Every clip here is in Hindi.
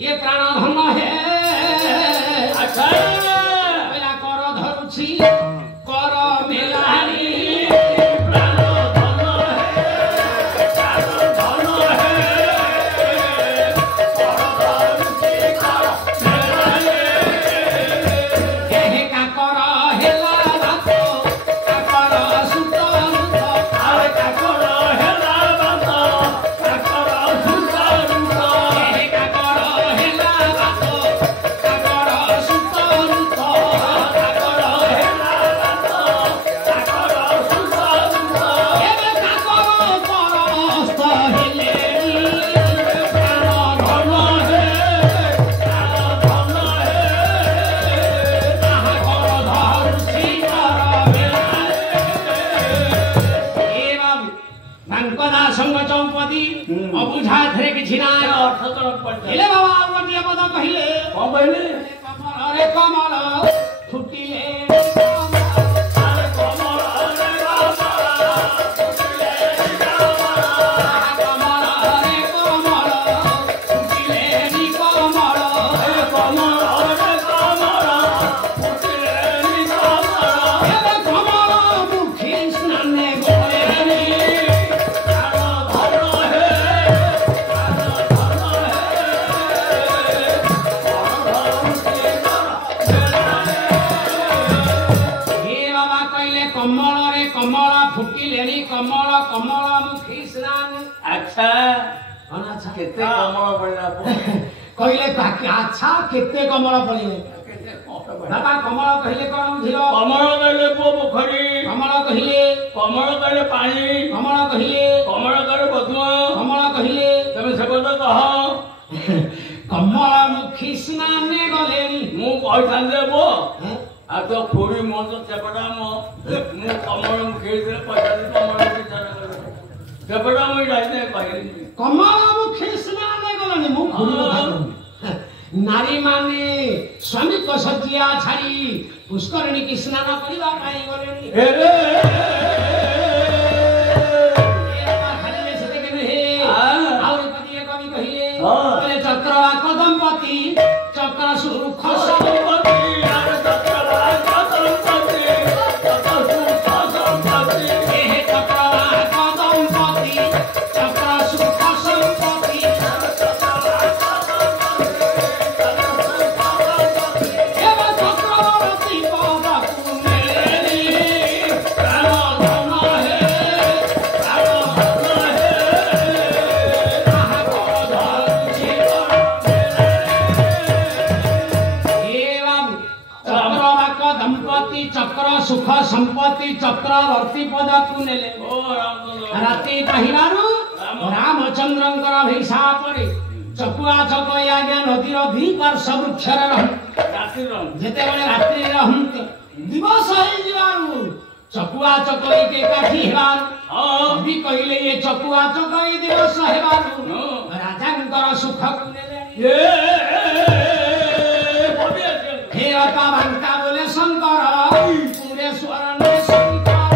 ये प्राणधन है अच्छा पहला कर धरुछि कर मेलानी अच्छा केते कमल पड़े बाबा कमल कहले कौन झिलो कमल कहले पुओ पोखरी कमल कहले पानी कमल कहले बधुआ कमल कहले तमे सेबत कह कमल मुखी स्नाने गले मु कहथाले बो आ तो खोरी मन तो सेपटा मु कमल मुखी से पछाली कमल विचार कर सेपटा मु जाइने कहली कमल मुखी स्नाने गले मु खोरी कथा नारी माने स्वामी को सजिया छाड़ी पुष्करणी की स्नान करिबा काई गलेनी हे रे ए खाली में सते के हे और पतिए कवि कहिए बोले चक्रवा कदमपति चक्र सुख संपत्ति यार चक्रवा कदमपति चक्र सुख संपत्ति हे चक्रवा कदमपति चक्र सुख संपत्ति सुख संपत्ति चक्रवर्ती पद को नेले राति पहिलारू रामचंद्रंकर भेषा पड़े चकुआ चकया ज्ञान नदीर दीपार्श वृक्षर जेते बेले रात्रि रहंते दिवस होई जिवारू चकुआ चकई के काठी हेबार भी कहिले ये चकुआ चकई दिवस हेबारू राजांकर सुख को नेले हे अपा भंता बोले शंकर पूरे स्वर्ण शंकर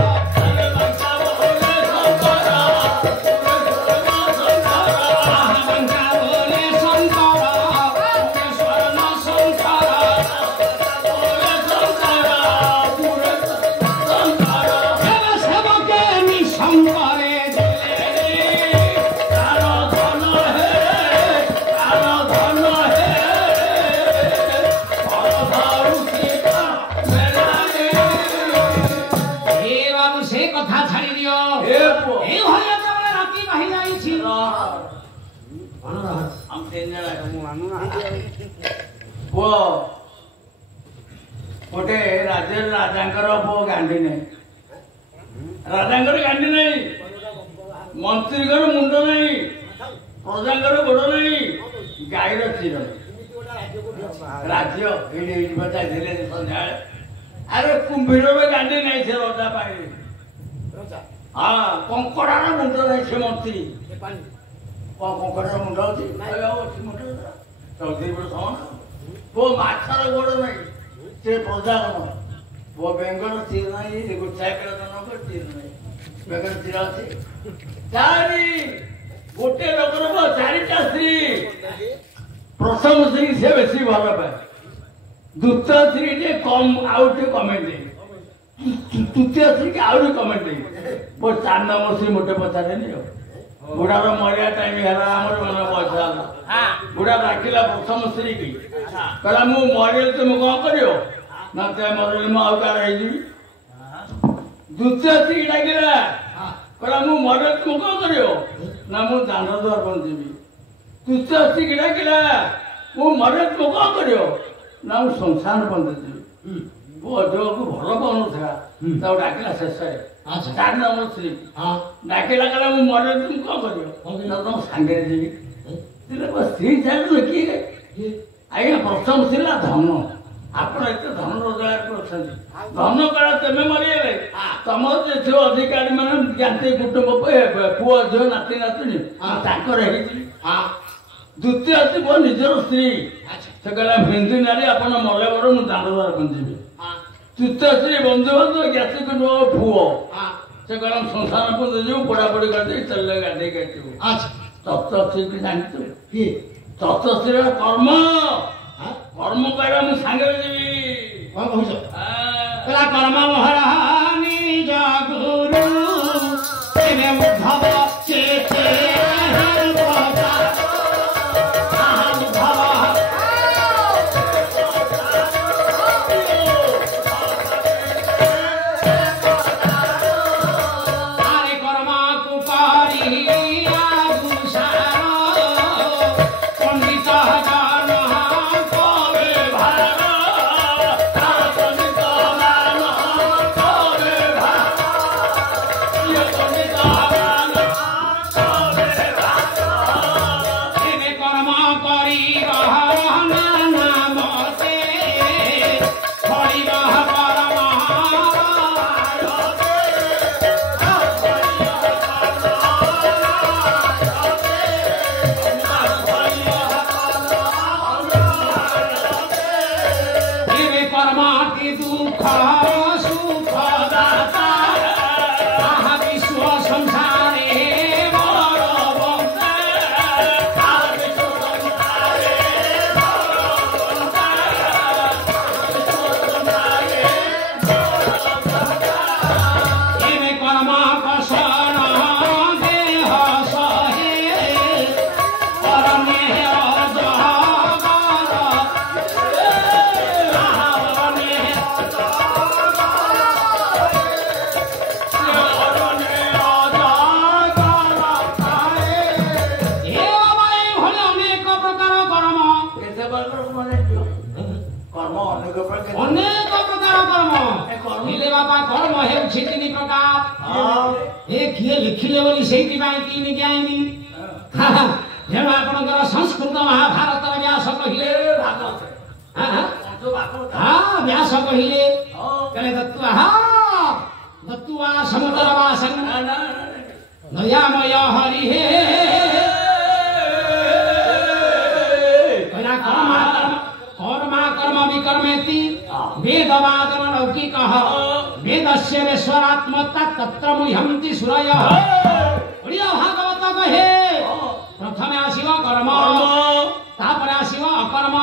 गोटे राजांकर पो गांधी नहीं राजांकर गांधी नहीं मंत्री मुंड नहीं प्रजांकर गोड़ नहीं गाईर क्षीर राज्य सन्ध्या अरे कुंभीर गांधी नहीं से रजा पाई हाँ कंकड़ार मुंड नहीं से मंत्री कंकड़ार मुंड अच्छी चौधरी समान वो माछर गोड़ नहीं ସେ ପ୍ରଜାଗଣ ବେଙ୍ଗନ ତୀର ନାହିଁ ଗୋଟାଏ ଜଣକ ତୀର ନାହିଁ ବେଙ୍ଗନ ତୀର ଅଛି ଚାରି ଗୋଟେ ଲୋକର ଚାରିଟା ସ୍ତ୍ରୀ ପ୍ରଥମ ସ୍ତ୍ରୀ ସେ ବେଶୀ ଭଲ ପାଏ ଦ୍ୱିତୀୟ ସ୍ତ୍ରୀ ଟିକେ କମ୍ ଆଉ ଟିକେ କମେଇ ଦିଏ ତୃତୀୟ ସ୍ତ୍ରୀକି ଆହୁରି କମେଇ ଦିଏ ମୋ 4 ନମ୍ବର ସ୍ତ୍ରୀ ମୋଟେ ପଚାରେନି ଆଉ ବୁଢ଼ାର ମରିବା ଟାଇମ ହେଲା ଆମର ମନେ ବୟସ ହେଲା ବୁଢ଼ା ଡାକିଲା ପ୍ରଥମ ସ୍ତ୍ରୀ କି କହିଲା ମୁଁ ମରିଲେ ତୁମେ କଣ କରିବ ନା ସେ ମରିଲେ ମୁଁ ଆଉ କାହାର ହେଇଯିବି ଦ୍ୱିତୀୟ ସ୍ତ୍ରୀ ଡାକିଲା କହିଲା ମୁଁ ମରିଲେ ତୁମେ କଣ କରିବ ନା ମୁଁ ଦାଣ୍ଡ ଦ୍ୱାର ପହଞ୍ଚିବି ତୃତୀୟ ସ୍ତ୍ରୀ ଡାକିଲା ମୁଁ ମରିଲେ ତୁମେ କଣ କରିବ ନା ମୁଁ ସଂସାର ପହଞ୍ଚିଯିବି ପୁଅ ଝିଅକୁ ଭଲ ପାଉନଥିଲା ତାକୁ ଡାକିଲା ଶେଷରେ 4 ନମ୍ବର ସ୍ତ୍ରୀ ଡାକିଲା କହିଲା ମୁଁ ମରିଲେ ତୁମେ କଣ କରିବ ନା ତମ ସାଙ୍ଗରେ ଯିବି ସ୍ତ୍ରୀ ଚାଲିଲ କିଏ ଆଜ୍ଞା ପ୍ରଥମ ଥିଲା ଧନ ଆପଣ ଏତେ ଧନ ରୋଜଗାର କରୁଛନ୍ତି ଧନ କାଳ ତେମେ ମରିଗଲେ ତମର ଯେ ଥିବ ଅଧିକାରୀ ମାନେ ଜ୍ଞାତି କୁଟୁମ୍ବ ପୁଅ ଝିଅ ନାତି ନାତୁଣୀ ତାଙ୍କର ହେଇଯିବି ଦ୍ୱିତୀୟ ଥିବ ନିଜର ସ୍ତ୍ରୀ ସେ କହିଲା ହିନ୍ଦୁ ନାରୀ ଆପଣ ମଲେ ବର ମୁଁ ଦାଣ୍ଡ ଦ୍ୱାର ପହଞ୍ଚିବି ତୃତୀୟ ସ୍ତ୍ରୀ ବନ୍ଧୁବାନ୍ଧବ ଜ୍ଞାତି କୁଟୁମ୍ବ ପୁଅ ସେ କହିଲା ସଂସାର ପହଞ୍ଚିଯିବୁ ପୋଡ଼ାପୋଡ଼ି କରିଦେଇ ଚାଲିଲେ ଗାଧେଇକି ଆସିବୁ ତତ୍ତ୍ୱ ସ୍ତ୍ରୀ ଜାଣିଛୁ କିଏ ତତ୍ତ୍ୱ ସ୍ତ୍ରୀର କର୍ମ କର୍ମ କହିବା ମୁଁ ସାଙ୍ଗରେ ଯିବି କଣ କହୁଛ କର୍ମ ମହର ନିଜ ଗୁରୁ ଉଦ୍ଧବ ଚେତେ संस्कृत महाभारत व्यास कहले व्यास कहले दत्वा समुद्रवासं दयामय हरि हे कर्म विकर्मेति वेदवादन लौकिकः वेदस्य वेश्वरात्मता तत्र मुह्यन्ति सूरयः ओडिया भागवत कहे प्रथमे आसीव कर्म तापर आसीव अकर्म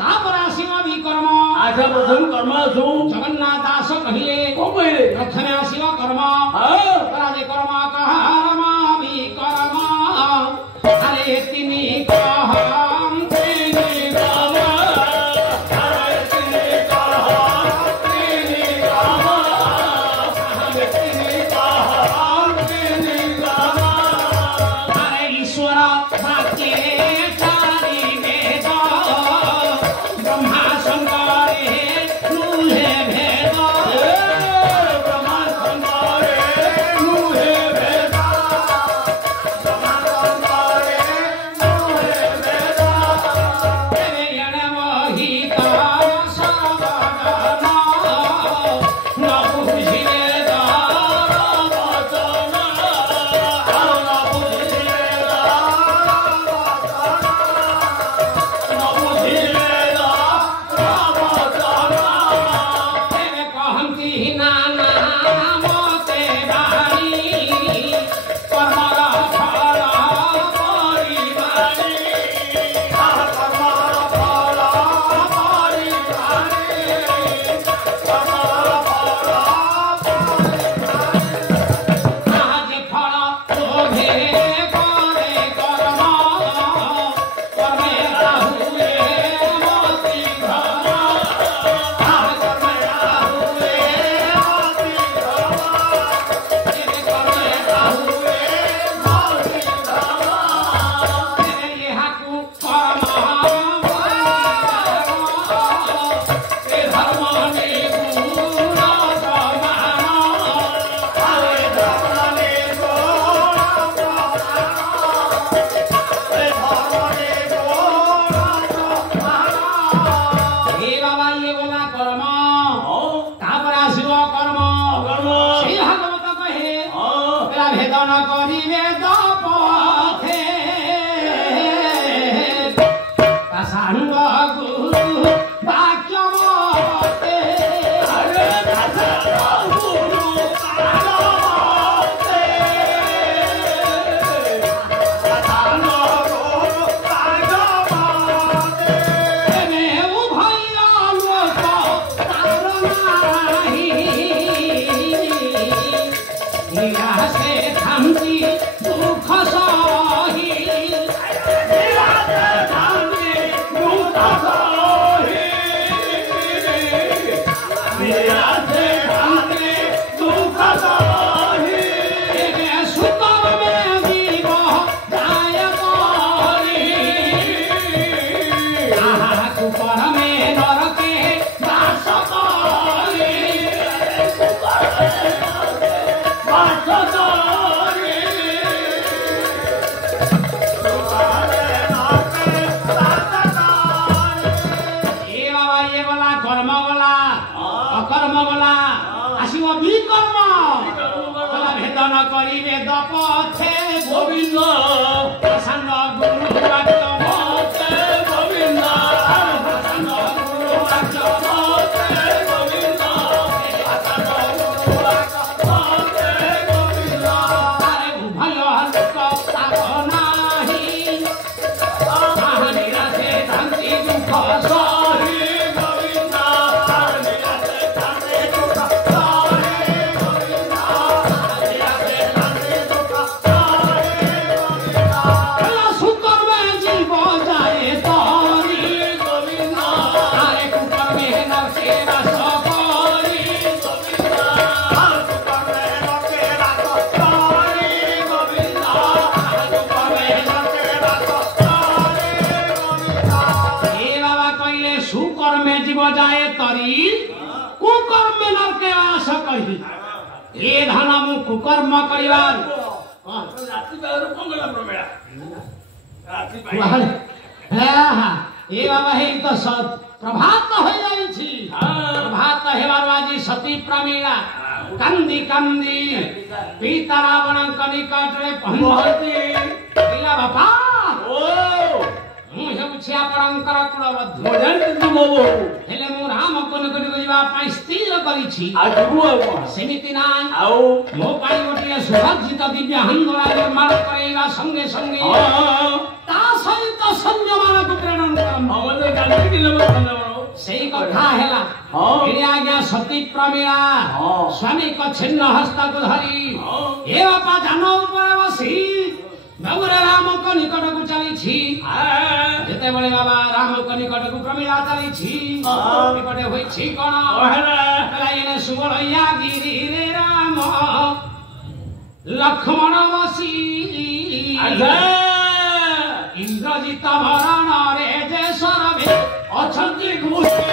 तापर आसीव विकर्म आजा प्रथम कर्म आसु जगन्नाथ दास कहिले प्रथमे आसीव कर्म पराजे कर्म कर्म विकर्म अरे तिनी कहम तिनी कर्म अरे तिनी कहम तिनी कर्म अरे तिनी कहम तिनी कर्म अरे ईश्वर वाक्ये चारि वेद ब्रह्मा शंकरे नुहे भेद ब्रह्मा शंकरे नुहे भेद कर्म गला अकर्म गला आसिब विकर्म भेद न करी वेद पथे गोविंद प्रसन्न गुरु वाक्य मते गोविंद प्रसन्न गुरु वाक्य मते गोविंद प्रसन्न गुरु वाक्य मते गोविंद अरे उभय हस्त साधनाहि निराशे शांति दुख सहि गोविंद निराशे शांति दुख सहि गोविंद निराशे शांति दुख सहि गोविंद सुकर्मे जीव जाए तोरी गोविंद अरे कुकर्मे नरके रस करी गोविंद सुकर्मे नरके रस करी गोविंद सुकर्मे नरके रस सुकर्मे जीव जाए तरी कुकर्मे नरके वास करी ए धन मु कुकर्म करिवार राति बाहर कोंगला प्रमेला राति ए बाबा हे तो प्रभात हो जाई छी प्रभात हेबार बाजी सती प्रमेला कांदी कांदी पीता रावण कनिकट रे पहुंचती पिला बापा ओ मु हेउछि आपणकर कुलबद्ध मजान किंतु मोबो हेले मु राम कनिकट जिबा पाई स्थिर करिछि आ जिबु आ सेमिति नाय आओ मो पाई गोटिए सुरक्षित दिव्य हंदरा निर्माण करेगा संगे संगे ता सहित संयमान को प्रेरण करम हमने गाली दिले मत सेही कथा हेला एडी आज्ञा सती प्रमेला स्वामी को छिन्न हस्त को धरी हे बापा जानो ऊपर बसी बाबुरे राम को निकट को चली छी जेते बळे बाबा राम को निकट को प्रमेला चली छी निकटे होई छी कोन कला एने सुबलैया गिरी रे राम लक्ष्मण बसी इंद्रजित मरण रे जे सरवे अछंती घुसे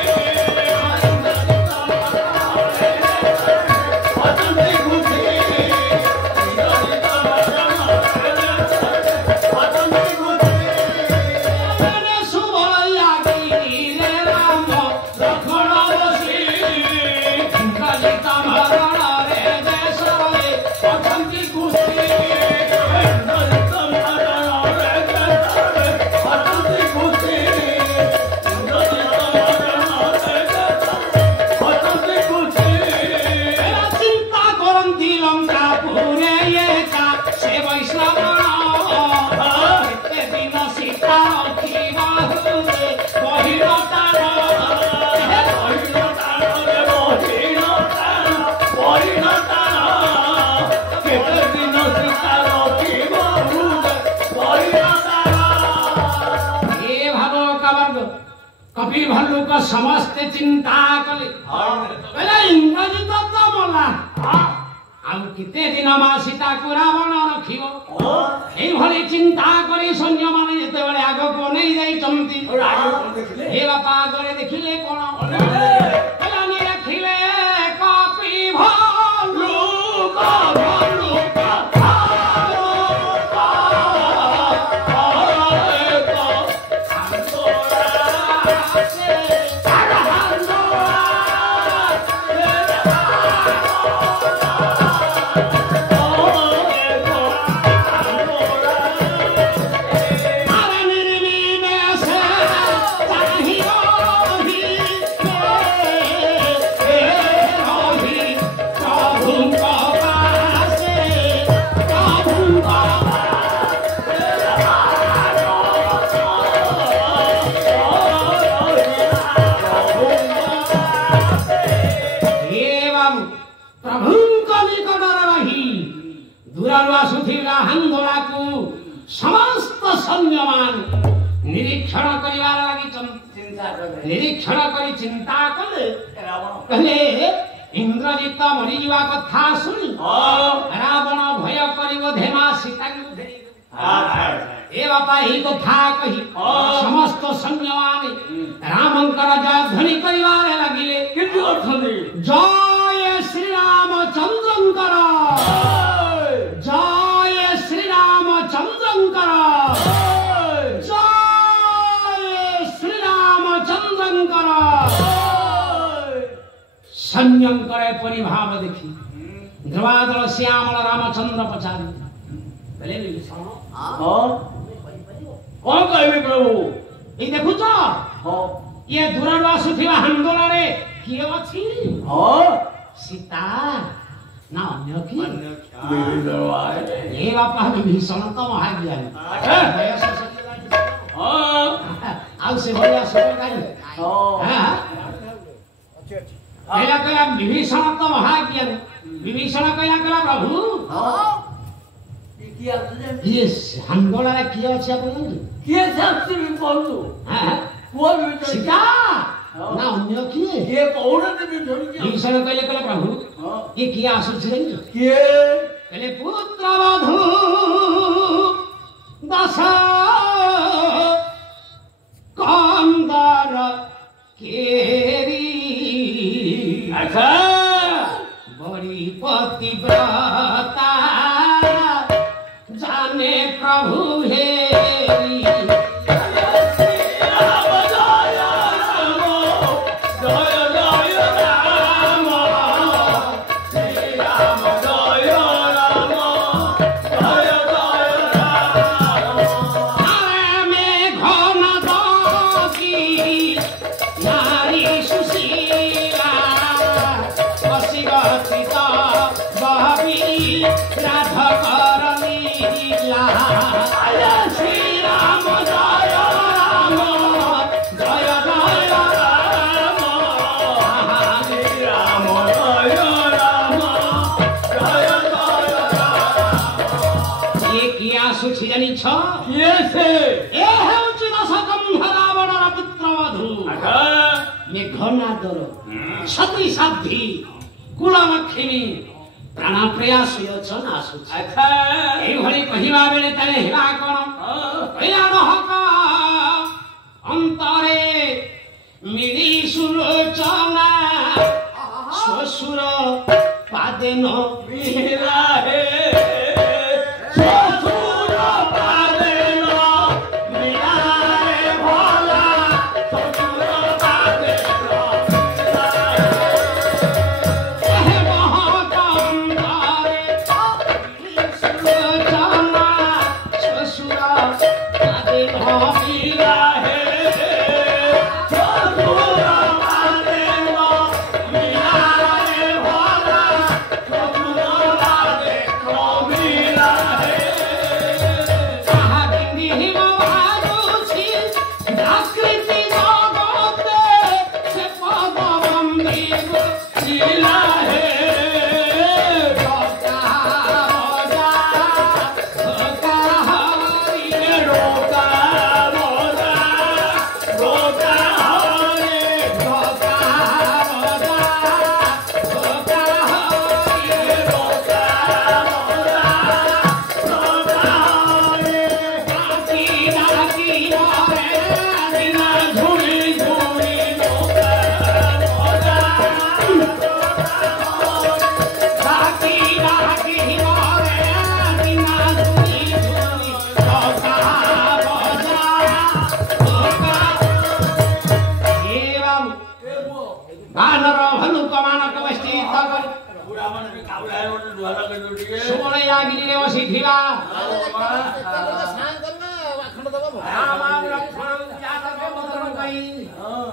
कपि भल्लू का समस्त चिंता कले इंद्रजित तो बोला आउ किते दिन मा सीता को रावण रखियो एई भली चिंता करी सैन्य माने जेते बेले आगो को नै जाई चमती हे बापा गरे देखिले कोन एला नै रखिले कपि भल्लू का समस्त सैन्यमान निरीक्षण करिवार लागि निरीक्षण करी चिंता कले कहले इंद्रजित मरी जीवा कथा सुनी रावण भय करिवो धेमा सीता को धेरी ए बापा ही कथा कही समस्त सैन्यमान रामंकर जय ध्वनि करिवार लागिले किंतु अर्थनी जय श्री रामचंद्रंकर जय श्री रामचंद्रंकर जय श्री रामचंद्रंकर संयम करे परिभाव देखी ध्रुवादल श्यामल रामचंद्र पचारी बोले विभीषण कौन कहबी प्रभु ये देखु ये दूर आसुवा हांदोल किए अच्छी सीता ना अन्य किए ये बापा विभीषण तो महाज्ञानी आउ से भैया सुरकारी कहला विभीषण तो महाज्ञानी विभीषण कहला प्रभु ये हांदोल किए अच्छे आप किए साक्षी भी बोलू सीता ना अन्य किए ये कौन है विभीषण कहले प्रभु ये किए आसुछि किए कहले पुत्र वधू दश कंदर केरी अच्छा बड़ी पतिव्रता जाने प्रभु हेरी सती साधी कुललक्ष्मी प्राण प्रयास अच्छा एभली कहवा बेले ताले हेला कोन हेला रहक अंतरे मिली सुलोचना ससुर पादे न मिला हे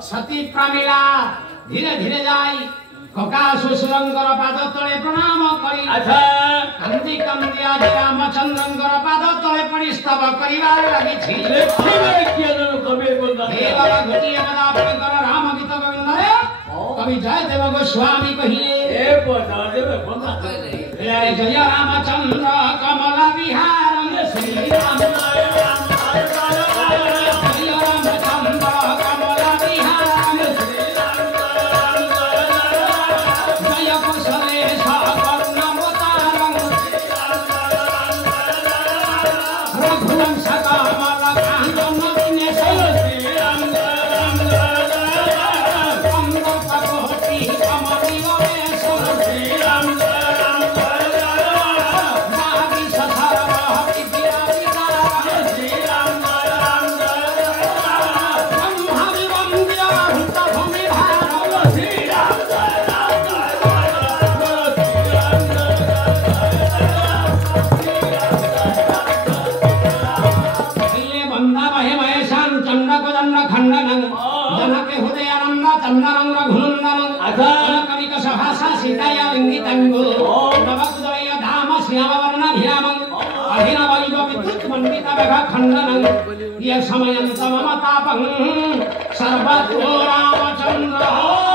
सती प्रमिला धीरे धीरे जाई कका सुसुरंगर पाद तले प्रणाम करी अच्छा कांदी कांदी आज रामचंद्रंगर पाद तले पड़ी स्तव करिवार लागि छि लेखिबे कियन कबीर बोल हे बाबा घटिया बना आपनकर राम गीत गोविंद रे कवि जयदेव गोस्वामी कहिए ए बना देवे बना जय जय रामचंद्र कमल विहार श्री राम Sahara तंगो नवकुदय धाम श्यामवर्ण भिरामं अहिनवलिव विद्युत मंडित बघ खंडनं ये समयं सममतापं सर्वतो रामचंद्र